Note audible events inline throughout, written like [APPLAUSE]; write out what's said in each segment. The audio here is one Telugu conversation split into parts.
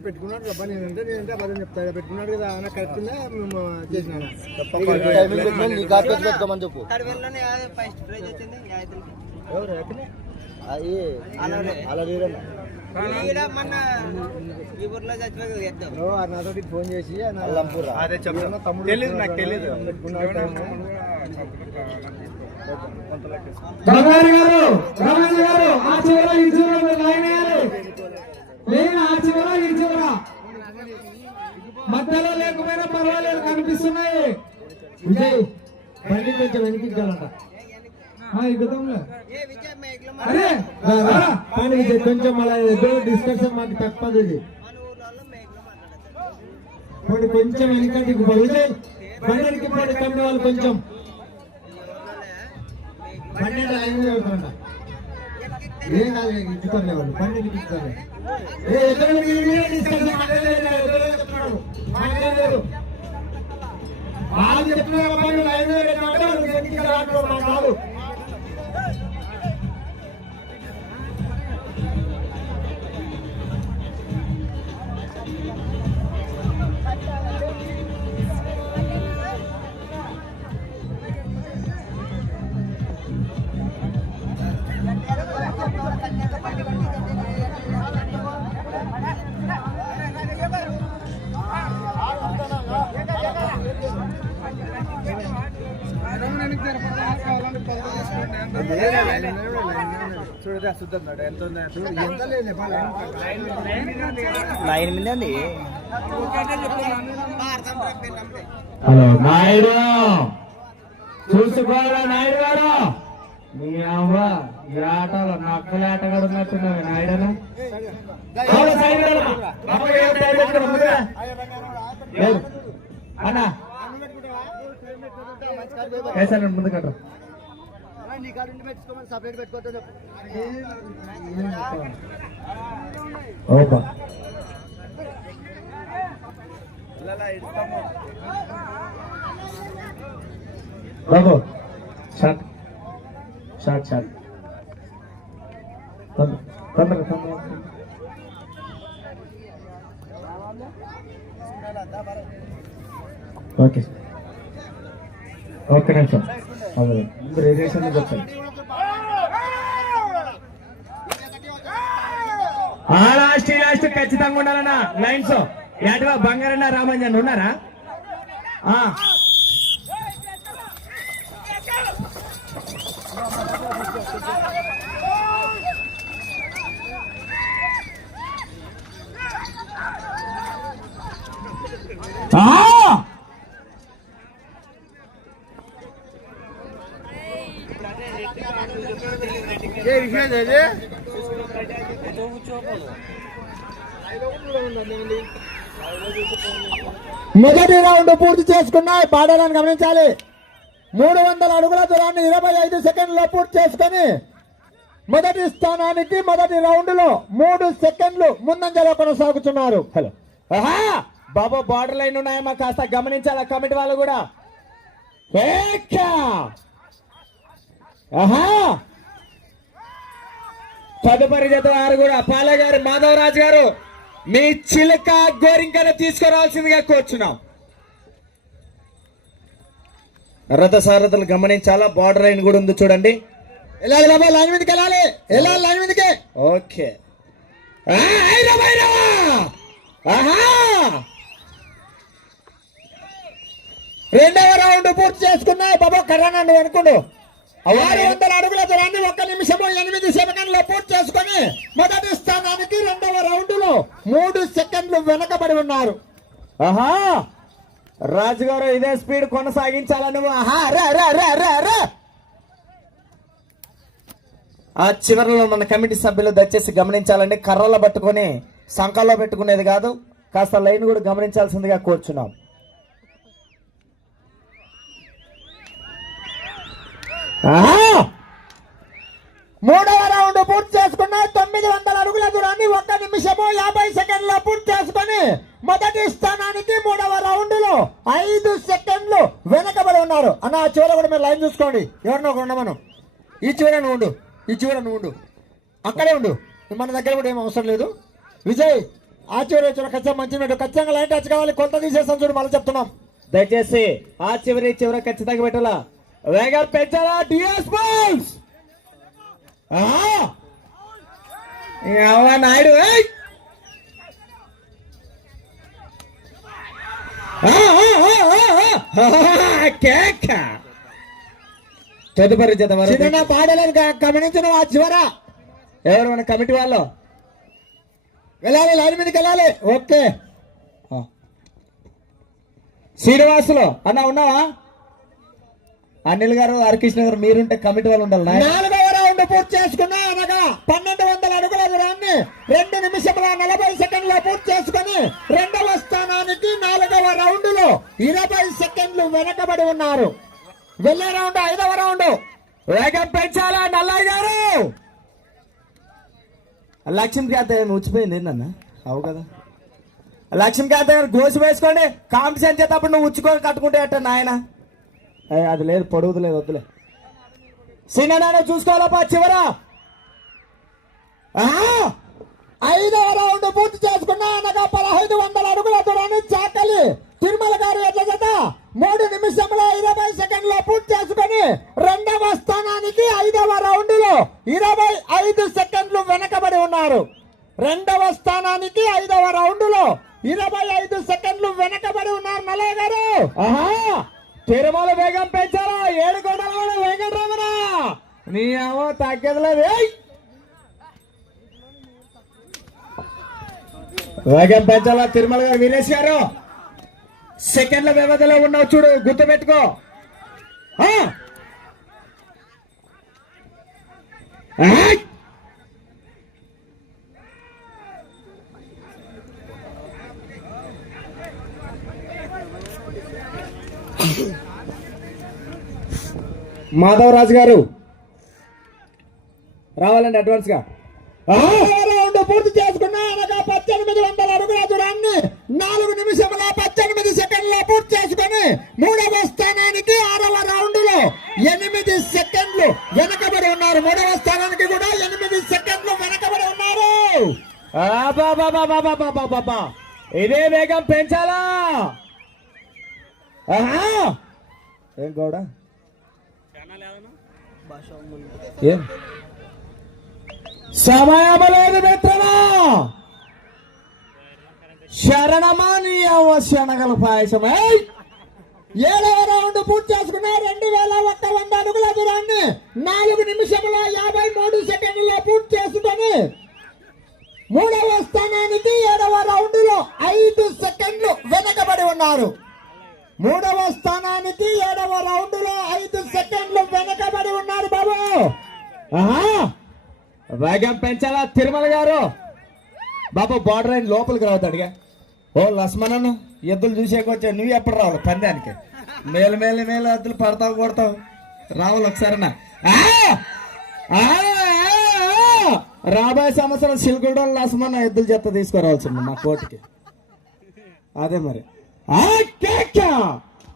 పెట్టుకున్నాడు రబ్బా నేనంటే నేనంటే అబద్ధం చెప్తాడు పెట్టుకున్నాడు కదా అన్న కరెక్ట్ మేము చేసిన చెప్పు. ఎవరు అది. అలా నాతోటి ఫోన్ చేసి తెలీదు నాకు. బంగారు గారు గారు ఆ చివర ఈ చివర మీరు లైన్ లేని ఆ చివర ఈ చివర. మధ్యలో లేకపోయినా పర్వాలేదు కనిపిస్తున్నాయి. విజయ్ బండి కొంచెం వెనకించాలంట అరే విజయ్ కొంచెం మళ్ళీ డిస్కషన్ మాకు తప్పదు ఇది. కొంచెం వెనకంటే ఇంకో విజయ్ బండి వెనక్కి కంపెనీ వాళ్ళు కొంచెం. బండి లైన్ ఏం కాదు ఇచ్చుకోలే వాళ్ళు బండి ఇచ్చుకోలే ఏ ఎదురు చూడదా మేడం. ఎంత లైన్ మీద అండి హలో నాయుడు. చూసుకోరా నాయుడు గారు? మీ అవ్వ ఈ ఆటలో నక్కల ఆటగాడు ఉన్నట్టున్నావు నాయుడు అన్నా. ముందు కట్టు నీ కాడ ఉండి పెట్టుకోమని సపరేట్ పెట్టుకోవద్దని చెప్పు. ఓపా బాబు షాట్. Shot shot. తొందర తొందర ఓకే ఓకే. ఒక్క నిమిషం. అవును ముందు రేడియేషన్ చెప్పండి ఆ లాస్ట్ ఈ లాస్ట్ ఖచ్చితంగా ఉండాలన్నా. లైన్స్ యాటగా బంగారన్న రామంజన్ ఉన్నారా? ఆ. ఆ! అది మొదటి రౌండ్ పూర్తి చేసుకున్నాయి. పాడాలని గమనించాలి. మూడు వందల అడుగుల దూరాన్ని ఇరవై ఐదు సెకండ్లో పూర్తి చేసుకొని మొదటి స్థానానికి మొదటి రౌండ్లో మూడు సెకండ్లు ముందంజలో కొనసాగుతున్నారు. హలో. ఆహా! బాబా బార్డర్ లైన్ ఉన్నాయమ్మా కాస్త గమనించాలా కమిటీ వాళ్ళు కూడా? ఆహా! తదుపరి జత వారు కూడా పాలగారి మాధవరాజు గారు మీ చిలక గోరింకను తీసుకురావాల్సిందిగా కోరుచున్నాం. రథ సారథులు గమనించాలా? బార్డర్ లైన్ కూడా ఉంది చూడండి. వెళ్ళాలి బాబా లైన్ మీదకి వెళ్ళాలి. వెళ్ళాలి లైన్ మీదకి. ఓకే. రెండవ రౌండ్ పూర్తి చేసుకున్నాయి. బాబా కరోనా నువ్వు అనుకోండు ఆరు వందల అడుగుల దూరాన్ని ఒక్క నిమిషము ఎనిమిది సెకండ్లో పూర్తి చేసుకొని మొదటి స్థానానికి రెండవ రౌండ్లో మూడు సెకండ్లు వెనకబడి ఉన్నారు. ఆహా. రాజుగారు ఇదే స్పీడ్ కొనసాగించాలా నువ్వు ఆహా రా రా రా రా రా. ఆ చివరిలో మన కమిటీ సభ్యులు దయచేసి గమనించాలండి. కర్రలు పట్టుకొని సంకల్లో పెట్టుకునేది కాదు కాస్త లైన్ కూడా గమనించాల్సిందిగా కోరుచున్నాం. మూడవ రౌండ్ పూర్తి చేసుకున్న తొమ్మిది వందల అడుగుల దూరాన్ని ఒక్క నిమిషము యాభై సెకండ్ల పూర్తి చేసుకొని మొదటి స్థానానికి మూడవ రౌండ్లో ఐదు సెకండ్లు వెనకబడి ఉన్నారు. అన్న ఆ చివర కూడా మీరు లైన్ చూసుకోండి. ఎవరినో ఒక ఉండమను. ఈ చివర నువ్వు ఉండు. ఈ చివర నువ్వు ఉండు. అక్కడే ఉండు. మన దగ్గర కూడా ఏం అవసరం లేదు. విజయ్ ఆ చివరి చివరి ఖచ్చితంగా మంచి పెట్టు ఖచ్చితంగా లైన్ టచ్ కావాలి. కొలత తీసేస్తాం చూడు మళ్ళీ చెప్తున్నాం. దయచేసి ఆ చివరి చివరి ఖచ్చితంగా పెట్టాలా? వేగం పెంచాలా డిఎస్ బాల్స్ నాయుడు కేక తదుపరి జత చిన్న పాడలేదు గమనించిన ఆ చివర ఎవరు మన కమిటీ వాళ్ళు? వెళ్ళాలి లైన్ మీదకి వెళ్ళాలి. ఓకే. శ్రీనివాసులు అన్న ఉన్నావా? అనిల్ గారు హరికృష్ణ గారు మీరుంటే కమిటీ వాళ్ళు ఉండాలి నాలుగవ రౌండ్ పూర్తి చేసుకున్నా అనగా పన్నెండు వందల అడుగుల దూరాన్ని రెండు నిమిషముల నలభై సెకండ్ల పూర్తి చేసుకుని రెండవ స్థానానికి నాలుగవ రౌండ్లో ఇరవై సెకండ్లు వెనకబడి ఉన్నారు. వెళ్ళే రౌండ్ ఐదవ రౌండ్. వేగం పెంచాలా నల్లయ్య గారు? లక్ష్మీకాంత్ గారు ఉచ్చిపోయింది ఏందన్న అవు కదా. లక్ష్మీకాంత్ గారు గోసి వేసుకోండి. కాంపిటీషన్ చేసేటప్పుడు నువ్వు ఉచ్చుకొని కట్టుకుంటే అట్ట నాయన? అది లేదు పొడుగుదు లేదు వద్దులే. సినిమా చూసుకోవాలప్పా చివర. ఆహా! ఐదవ రౌండ్ పూర్తి చేసుకున్నా అనగా పదహైదు వందల అడుగుల దూరాన్ని చాకలి. తిరుమల గారు ఎట్ల చేత మూడు నిమిషంలో ఇరవై సెకండ్ల పూర్తి చేసుకుని రెండవ స్థానానికి ఐదవ రౌండ్లో ఇరవై ఐదు సెకండ్లు వెనకబడి ఉన్నారు. రెండవ స్థానానికి ఐదవ రౌండ్లో ఇరవై ఐదు సెకండ్లు వెనకబడి ఉన్నారు మలయ్య గారు. ఆహా! తిరుమల వేగం పెంచారా? ఏడు కూడా వెంకటరమణ! నీ ఏమో తగ్గదులేదు. ఏయ్! వేగం పెంచాలా తిరుమల గారు? వీరేష్ గారు సెకండ్ల వ్యవధిలో ఉన్నావు చూడు గుర్తు మాధవరాజు గారు. రావాలండి అడ్వాన్స్గా. పూర్తి వందల నాలుగు పూర్తి చేసుకుని మూడవ స్థానానికి ఆరవ రౌండ్లో ఎనిమిది సెకండ్లు వెనకబడి ఉన్నారు. మూడవ స్థానానికి కూడా ఎనిమిది సెకండ్లు వెనకబడి ఉన్నారు. ఇదే వేగం పెంచాలా? ఏం కూడా ఏం? సమయం లేదు మిత్రమా! శరణమా నీ అవ్వ శనగల పాయసమే ఏడవ రౌండ్ పూర్తి చేసుకున్న రెండు వేల ఒక్క వంద అడుగుల దూరాన్ని నాలుగు నిమిషముల యాభై మూడు సెకండ్ల పూర్తి చేసుకొని మూడవ స్థానానికి ఏడవ రౌండ్లో ఐదు సెకండ్లు వెనకబడి ఉన్నారు. మూడవ స్థానానికి ఏడవ రౌండ్ విషయంలో వెనకబడి ఉన్నారు బాబు. వేగం పెంచాలా తిరుమల గారు? బాబు బార్డర్ అయిన లోపలికి రావుతాడుగా ఓ లక్ష్మణను ఎద్దులు చూసేకొచ్చా నువ్వు ఎప్పుడు రావాలి పందానికి? మేలు మేలు మేలు ఎద్దులు పడతావు కొడతావు. రావాలి ఒకసారి రాబోయే సంవత్సరం సిల్కుడం లక్ష్మణ ఎద్దుల చెత్త తీసుకురావాల్సింది మా కోర్టుకి. అదే మరి. ఆ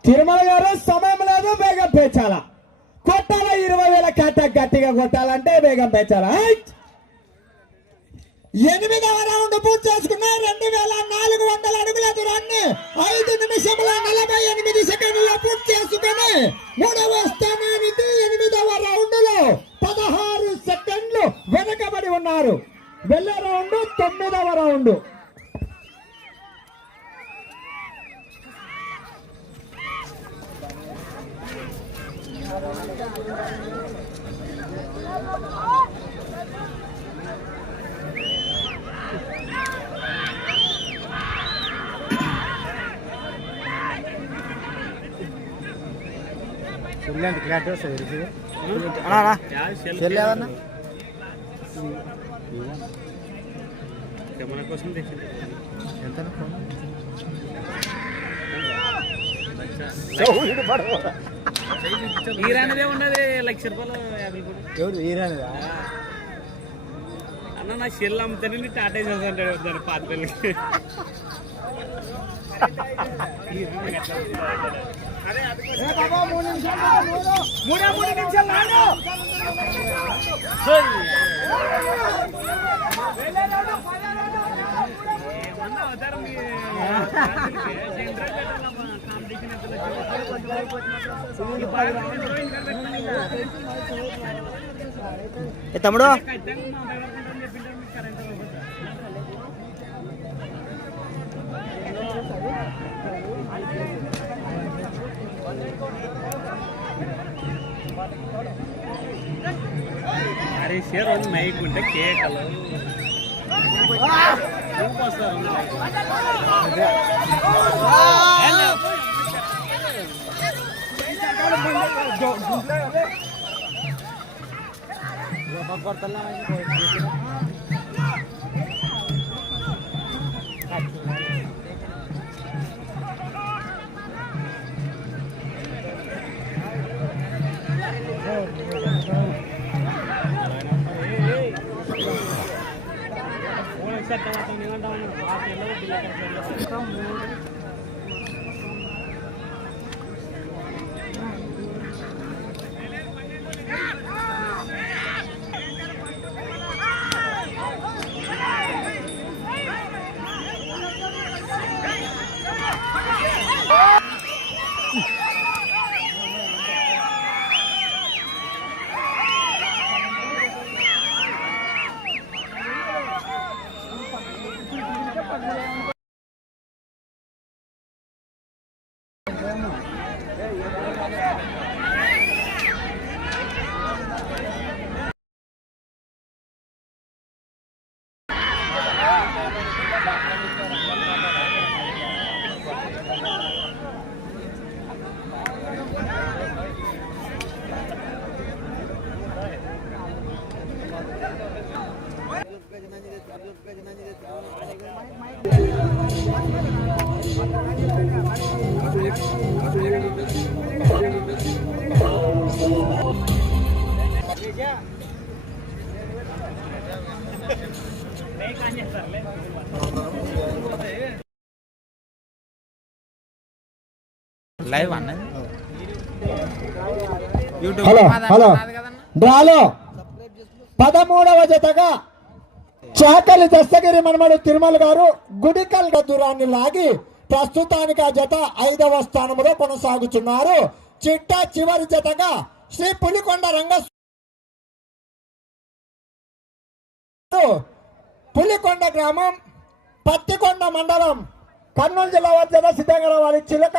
తిరుమల గారు సమయం లేదు వేగం పెంచాలా? కొట్టాలా? ఇరవై వేల కట్ట గట్టిగా కొట్టాలంటే వేగం పెంచాలా? ఎనిమిదవ రౌండ్ పూర్తి చేసుకున్నా రెండు వేల వెళ్ళండి క్లాట్ వస్తుంది సెల్ ఏమన్నా ఉన్నది లక్ష రూపాయలు అన్న నా షెల్ అమ్ముతానని టాటా చేస్తాడు దాని పాత్రలు [LAUGHS] మూడే మూడు నిమిషాలు నాడు తమ్ముడు? అది షేర్ ఉంది మైక్ ఉంటే కేకలు లైవ్ అన్నది హలో హలో. డ్రాలో పదమూడవ జతగా చాకలి దస్తగిరి మనమడు తిరుమల గారు గుడికల్ దూరాన్ని లాగి ప్రస్తుతానికి ఆ జత ఐదవ స్థానంలో కొనసాగుతున్నారు. చిట్ట చివరి జతగా శ్రీ పులికొండ రంగ పులికొండ గ్రామం పత్తికొండ మండలం కర్నూలు జిల్లా వద్ద సిద్ధంగా వారి చిలక